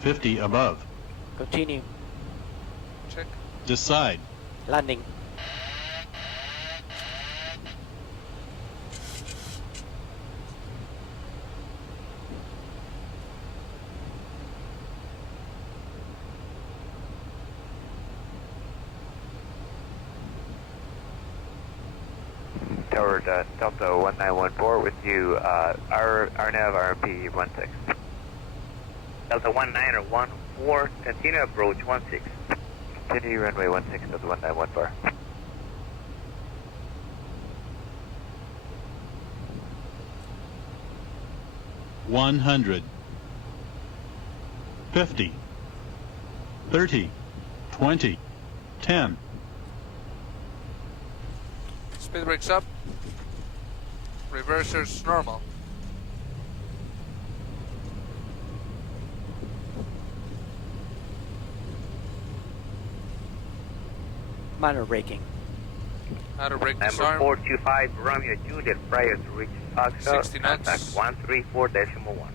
50 above. Continue. Check. Decide. Landing. Tower Delta 1914 with you, RNAV RMP 16. Delta 1914, continue approach 16. Continue runway 16 Delta 1914. One 100. 50. 30. 20. 10. Speed brakes up. Reversers normal. Minor braking. How to brake Number disarm. 425 Romeo Juliet prior to reach Foxtrot. 60 knots. Contact 134.1.